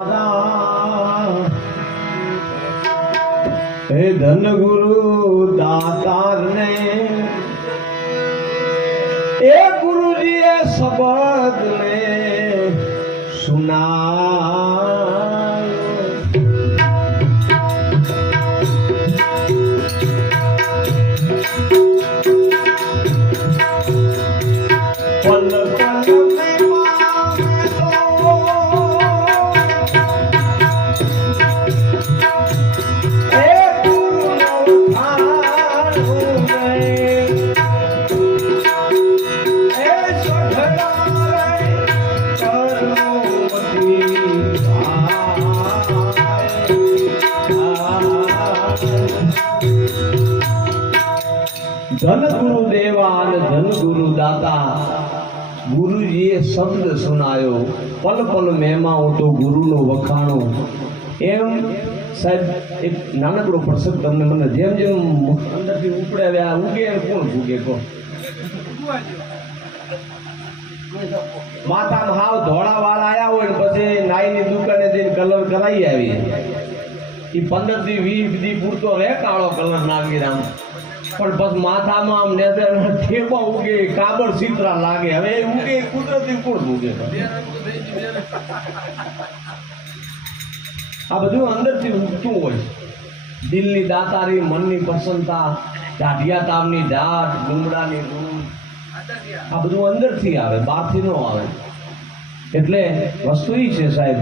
હે ધન ગુરુ દાતારને એ ગુરુજીએ શબ્દ ને ધન ગુરુ દેવા અને ધન ગુરુ દાતા. ગુરુજીએ શબ્દ સુનાયો. પલ પલ મેમાં ઉઠો, ગુરુનો વખાણો. એમ સાહેબ, એક નાનકડો પ્રસંગ તમને મને જેમ જેમ અંદરથી ઉપડે હવે ઉગે કોણ ભૂગે કો માથામાં હાવ ધોળા વાળ આવ્યા હોય પછી નાઈની દુકાને જઈને કલર કરાવી આવી એ પંદરથી વીસ દી પૂરતો રહે કાળો કલર નાખી આમ પણ બસ માથામાં આમ નેદર ઠેબા ઉગે કાબર સીતરા લાગે. હવે ઉગે કુદરતી કોણ ઉગે. આ બધું અંદરથી ઉગતું હોય. દિલની દાતારી, મનની પ્રસન્નતા દાઢિયા તાવની દાઢ ગુમડાની ધૂળ આ બધું અંદરથી આવે, બહારથી ન આવે. એટલે વસ્તુ એ છે સાહેબ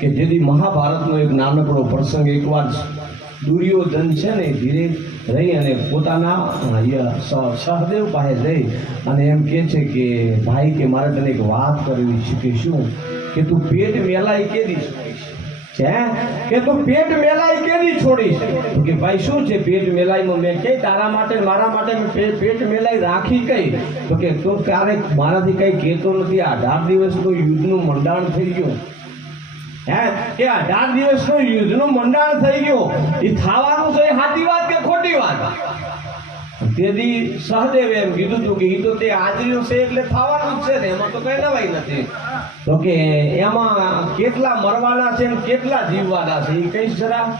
કે જેથી મહાભારતનો એક નાનકડો પ્રસંગ એકવાર દુર્યોધન છે ને ધીરે રહી અને પોતાના સહદેવ પાસે જઈ અને એમ કહે છે કે, ભાઈ, કે મારે તને એક વાત કરવી છે કે શું? કે તું પેટ મેલાઈ કેદી છે? કે તું પેટ મેલાઈ કેદી છોડીશ? કે, ભાઈ, શું છે પેટ મેલાઈમાં? મેં કે તારા માટે, મારા માટે પેટ મેલાઈ રાખી કઈ? તો કે, તું ક્યારેક મારાથી કઈ કહેતો નથી. અઢાર દિવસ તો યુદ્ધનું મંડાણ થઈ ગયું. હે? એ અઢાર દિવસનું યુદ્ધનું મંડાણ થઈ ગયું? એ થવાનું છે એ સાચી વાત તેથી સહદેવે એમ કીધું હતું કે એ તો તે આજર્યું છે એટલે થવાનું જ છે ને, એમાં તો કઈ નવાઈ નથી. તો કે એમાં કેટલા મરવાના છે ને કેટલા જીવવાના છે એ કઈ જરા.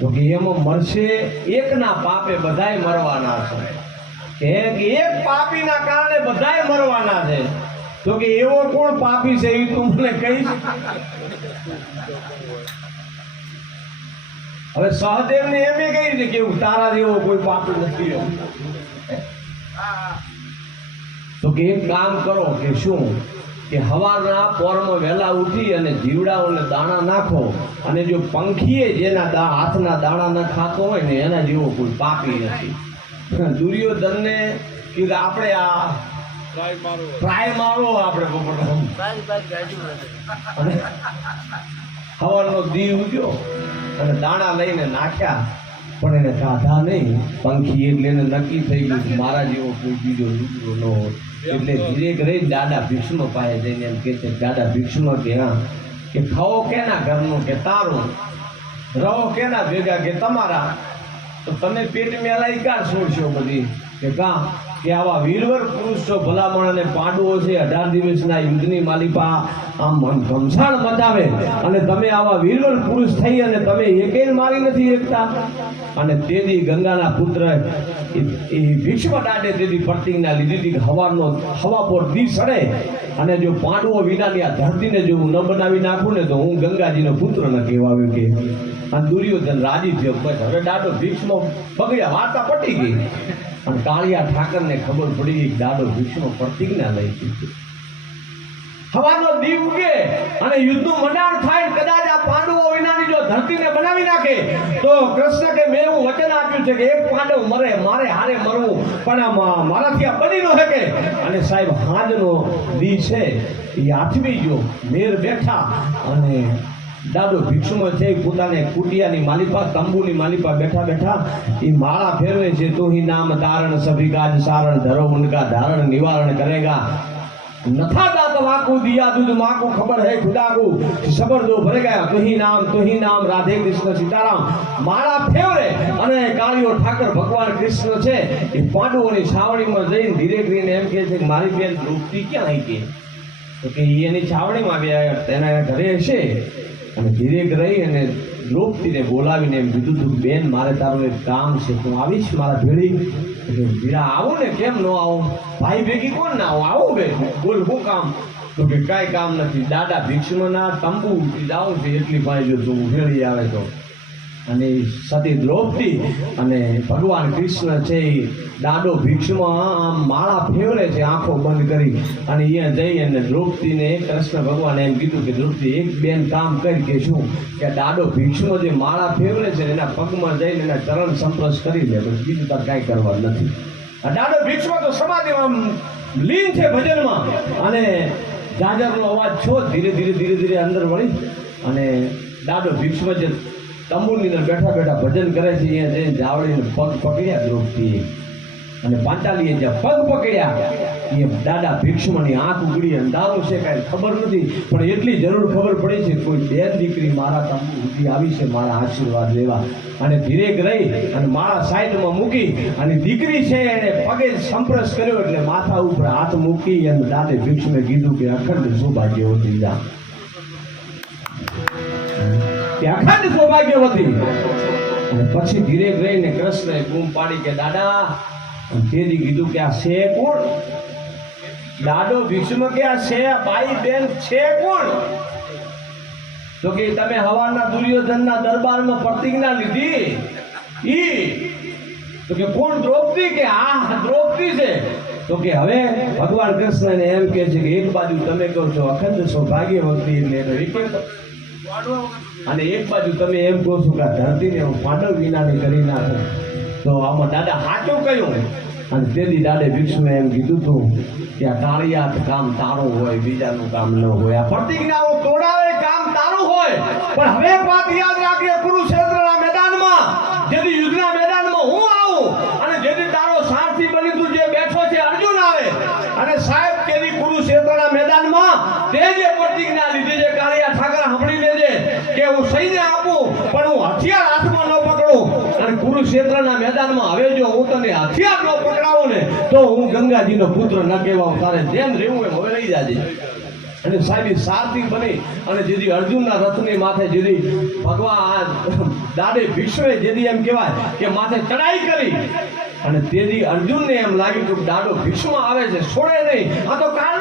તો કે એમાં મરશે એકના પાપે બધાય મરવાના છે. કે એક પાપીના કારણે બધાય મરવાના છે. તો કે એવો કોણ પાપી છે એ તું મને કહીશ? હવે સહદેવને એમ કહી છે કે એવું તારા જેવો કોઈ પાપી નથી તો કે એક કામ કરો કે શું? કે હવારના પોરમાં વહેલા ઉઠી અને જીવડાઓને દાણા નાખો. અને જો પંખીએ જેના હાથના દાણા ન ખાતો હોય ને એના જેવો કોઈ પાપી નથી. દુર્યોધનને કીધું આપણે આ ટ્રાય મારો આપણે પોપટો અને હવારનો દી ઉગ્યો. અને દાણા લઈને નાખ્યા, પણ એને ખાધા નહીં. પંખી એટલે એને નક્કી થઈ ગયું કે મારા જેવો કોઈ બીજો દીકરો ન હોય. એટલે ધીરે રહી દાદા ભીષ્મ પાસે જઈને એમ કે છે, દાદા ભીષ્મ કે, હા, કે ખાઓ કેના ઘરનું કે તારું? રહો કેના ભેગા કે તમારા? તો તમે પેટ મેલાઈ કા છોડશો બધી? કે કા કે આવા વીરવર પુરુષ ભલામણ અને પાંડવો છે, અઢાર દિવસના યુદ્ધની માલિપા આમ ઘમસાણ મચાવે. અને તમે આવા વીરવર પુરુષ થઈ અને તમે એકેય મારી નથી એકતા. અને તેદી ગંગાના પુત્ર એ ભીષ્મ દાડે તેદી પ્રતિજ્ઞા લીધી હતી હવાનો હવા પર દી સડે. અને જો પાંડવો વિનાની આ ધરતીને જો હું ન બનાવી નાખું ને તો હું ગંગાજીનો પુત્ર ન કહેવાયો કે. આ દુર્યોધન રાજી થયો. હવે દાડો ભીષ્મ બગડ્યા, વાર્તા પટી ગઈ. અને કાળિયા ઠાકરને ખબર પડી ગઈ દાદો વિષ્ણુ પ્રતિજ્ઞા લઈ ચૂક્યો. હવાનો દી ઉગે અને યુદ્ધનું મંડાણ થાય કદાચ આ પાંડવો વિનાની જો ધરતીને બનાવી નાખે, તો કૃષ્ણ કે મેં એવું વચન આપ્યું છે કે એક પાંડવ મરે, મારે હારે મરવું, પણ મારાથી આ બની ન શકે. અને સાહેબ, હાજનો દી છે, એ આથમી ગયો, મેર બેઠા અને દાદો ભિક્ષુમાં છે પોતાને કુટિયાની માલિપા, તંબુની માલિપા બેઠા બેઠા એ માળા ફેરવે છે તો હિ નામ ધારણ સભિગાજ સારણ ધરો ઉનકા ધારણ નિવારણ કરેગા. નથા દાત વાકુ, દિયા દૂધ માકુ, ખબર હે ખુદા કો સબર દો ભરે ગયા તો નામ તો નામ, રાધે કૃષ્ણ સીતારામ. માળા ફેવરે અને કાળીઓ ઠાકર ભગવાન કૃષ્ણ છે, એ પાંડવોની છાવણીમાં જઈને ધીરે ધીરે એમ કે છે કે મારી બેન દ્રૌપદી ક્યાં આવી ગઈ? તો કે એની છાવણીમાં આવ્યા તેના ઘરે હશે. અને ધીરે રહી અને દ્રૌપદીને બોલાવીને એમ કીધું તું, બેન, મારે તારું એક કામ છે, તું આવીશ મારા ભેળી એટલે વીરા આવું ને, કેમ ન આવું? ભાઈ ભેગી કોણ ના આવું? આવું બે બોલ શું કામ? તો કે, કાંઈ કામ નથી, દાદા ભીષ્મના તંબુ જાઉં છે, એટલી ભાઈ જો તું ભેળી આવે તો. અને સતી દ્રૌપદી અને ભગવાન કૃષ્ણ છે એ દાડો ભીક્ષમાં આમ માળા ફેવરે છે, આંખો બંધ કરી અને અહીંયા જઈ અને દ્રૌપદીને કૃષ્ણ ભગવાને એમ કીધું કે, દ્રૌપદી, એક બેન કામ કરી કે શું? કે દાડો ભીક્ષમાં જે માળા ફેવરે છે એના પગમાં જઈને એના ચરણ સંપ્રસ કરી લે પછી બીજું તાર કાંઈ કરવા નથી. આ દાડો ભીક્ષમાં તો સમાધિમાં લીન છે ભજનમાં. અને જાજરનો અવાજ છો, ધીરે ધીરે ધીરે ધીરે અંદર વળી અને દાડો ભીક્ષમાં જે અંદર બેઠા બેઠા ભજન કરે છે, અહીંયા જઈને જાવડીને પગ પકડ્યા દ્રોપથી અને પાંચાલીએ જ્યાં પગ પકડ્યા એ દાદા ભિક્ષુમાની આંખ ઉગડી, અંધારું છે, કાંઈ ખબર નથી, પણ એટલી જરૂર ખબર પડી છે કોઈ બે દીકરી મારા તંબુ આવી છે, મારા આશીર્વાદ લેવા. અને ધીરે રહી અને મારા સાઈડમાં મૂકી, અને દીકરી છે, એને પગે સંપ્રસ કર્યો, એટલે માથા ઉપર હાથ મૂકી અને દાદે ભિક્ષુને કીધું કે અખંડ સૌભાગ્યવતી જા. કે અખંડ સૌભાગ્યવતી અને પછી ધીરે રહીને કૃષ્ણએ બૂમ પાડી કે, દાદા તેથી કીધું કે આ છે કોણ? દાદો ભીષ્મ કે આ છે? ભાઈ બેન છે કોણ? તો કે, તમે હવાના દુર્યોધનના દરબારમાં પ્રતિજ્ઞા લીધી? ઈ? તો કે, કોણ દ્રૌપદી કે? આ દ્રૌપદી છે. તો કે, હવે ભગવાન કૃષ્ણને એમ કહે છે કે, એક બાજુ તમે કહો છો, અખંડ સૌભાગ્યવતી એટલે એનો એક અને એક બાજુ તમે એમ કહો છો કે ધરતીને હું પાંડવ વિનાની કરી નાખું. તો આમાં દાદા હાચું કહ્યું. અને તેથી દાદે ભીષ્મે એમ કીધું હતું કે આ કાળિયાત કામ તારું હોય, બીજાનું કામ ન હોય. આ પ્રતિજ્ઞાઓ તોડાવે, કામ તારું હોય. પણ હવે એક વાત યાદ રાખીએ કુરુક્ષેત્રના મેદાનમાં, જેથી યુદ્ધના મેદાનમાં હું આવું અને જેથી તારો સારથી બની તું જે બેઠો છે, અર્જુન આવે. અને સાહેબ તેની કુરુક્ષેત્રના મેદાનમાં તે જે પ્રતિજ્ઞા લીધી છે સૈન્ય આપું, પણ હું હથિયાર હાથમાં ન પકડું. અને કુરુક્ષેત્રના મેદાનમાં હવે જો હું તને હથિયાર ન પકડાવો ને, તો હું ગંગાજીનો પુત્ર ન કહેવાઉં. તારે જેમ રહેવું એમ હવે લઈ જાજે. અને સાહેબ સારથી બની અને જેથી અર્જુનના રથની માથે જેથી ભગવાન દાદે ભીષ્મે જેથી એમ કહેવાય કે માથે ચડાઈ કરી. અને તેથી અર્જુનને એમ લાગ્યું કે દાડો ભીષ્મ આવે છે, છોડે નહીં. આ તો મહાકાળ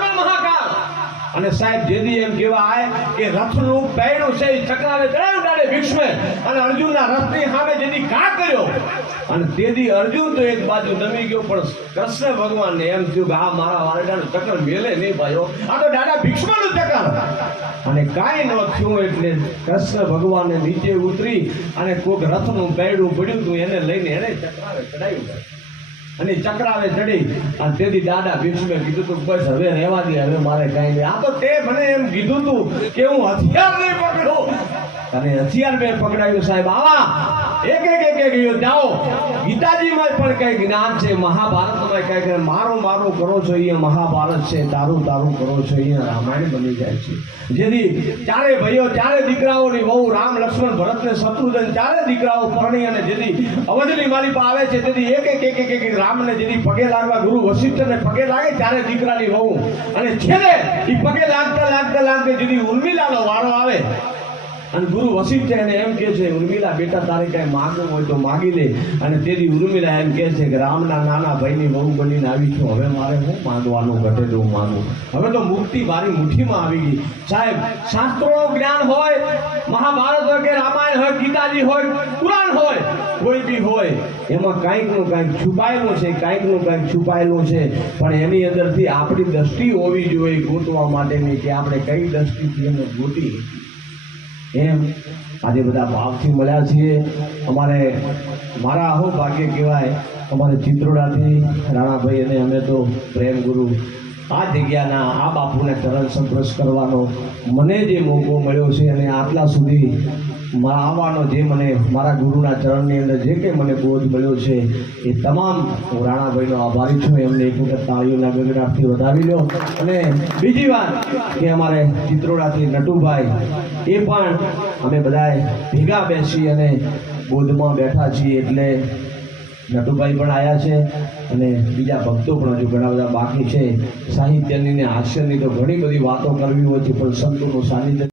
અને સાહેબ જેદી એમ કહેવાય કે રથનું પૈડું છે એ ચક્રાને ચડાવ્યું દાડે ભીષ્મે અને અર્જુનના રથની સામે જેદી ઘા કર્યો. અને તેદી અર્જુન તો એક બાજુ નમી ગયો, પણ કૃષ્ણ ભગવાનને એમ થયું કે આ મારા વારડાનું ચક્ર મેલે નહીં ભાઈઓ આ તો દાદા ભીષ્મનું ચક્ર. અને કાંઈ ન થયું એટલે કૃષ્ણ ભગવાને નીચે ઉતરી અને કોઈક રથનું પૈડું પડ્યું હતું એને લઈને એને ચક્રાને ચડાવ્યું. અને ચક્રાવે ચડી. અને તેથી દાદા ભીષ્મે કીધું તું, બસ હવે રહેવા દે, હવે મારે કાંઈ નહીં. આ તો તે મને એમ કીધું તું કે હું હથિયાર નહીં પકડું. અને હથિયાર મેં પકડાયું, સાહેબ. આવા એક એક એક એક યો જાઓ ગીતાજીમાં પણ કઈ જ્ઞાન છે મહાભારતમાં કઈ કઈ મારો, મારું કરો છો, અહીંયા મહાભારત છે, તારું તારું કરો છો, અહીંયા રામાયણ બની જાય છે. જેથી ચારે ભાઈઓ, ચારે દીકરાઓની બહુ રામ, લક્ષ્મણ ભરત ને શત્રુઘ્ન ચારે દીકરાઓ પરણી અને જેથી અવધની માલિપા આવે છે, તેથી એક એક એક એક એક રામને જેથી પગે લાગવા, ગુરુ વશિષ્ઠને પગે લાગે ચારે દીકરાની વહુ. અને છેલ્લે એ પગે લાગતા લાગતા લાગતા જેથી ઉર્મિલાનો વારો આવે. અને ગુરુ વસીફ છે અને એમ કહે છે, ઉર્મિલા, બેટા, તારે કાંઈ માગવું હોય તો માગી લે. અને તેથી ઉર્મિલા એમ કહે છે કે, રામના નાના ભાઈની બહુ બનીને આવી છું. હવે મારે હું માંગવાનું ઘટેલું માંગું. હવે તો મુક્તિ મારી મુઠ્ઠીમાં આવી ગઈ. સાહેબ, શાસ્ત્રોનું જ્ઞાન હોય, મહાભારત હોય કે રામાયણ હોય, ગીતાજી હોય, પુરાણ હોય, કોઈ બી હોય, એમાં કાંઈકનું કાંઈક છુપાયેલું છે કાંઈકનું કાંઈક છુપાયેલું છે. પણ એની અંદરથી આપણી દ્રષ્ટિ હોવી જોઈએ ગોતવા માટેની કે આપણે કઈ દ્રષ્ટિથી એને ગોતી એમ આજે બધા ભાવથી મળ્યા છીએ. અમારે મારા આહો ભાગ્ય કહેવાય. અમારે ચિત્રોડાથી રાણાભાઈ અને અમે તો પ્રેમ ગુરુ આ જગ્યાના આ બાપુને ચરણ સંપ્રસ કરવાનો મને જે મોકો મળ્યો છે અને આટલા સુધી આવવાનો જે મને મારા ગુરુના ચરણની અંદર જે કંઈ મને બોધ મળ્યો છે, એ તમામ હું રાણાભાઈનો આભારી છું. એમને એક વખત તાળીઓના ગગડાટથી વધાવી લો અને બીજી વાત કે અમારે ચિત્રોડાથી નટુભાઈ, એ પણ અમે બધાએ ભેગા બેસી અને બોધમાં બેઠા છીએ એટલે નટુભાઈ પણ આવ્યા છે અને બીજા ભક્તો પણ હજુ ઘણા બધા બાકી છે. સાહિત્યની ને હાસ્યની તો ઘણી બધી વાતો કરવી હોય છે, પણ સંતોનું સાનિધ્ય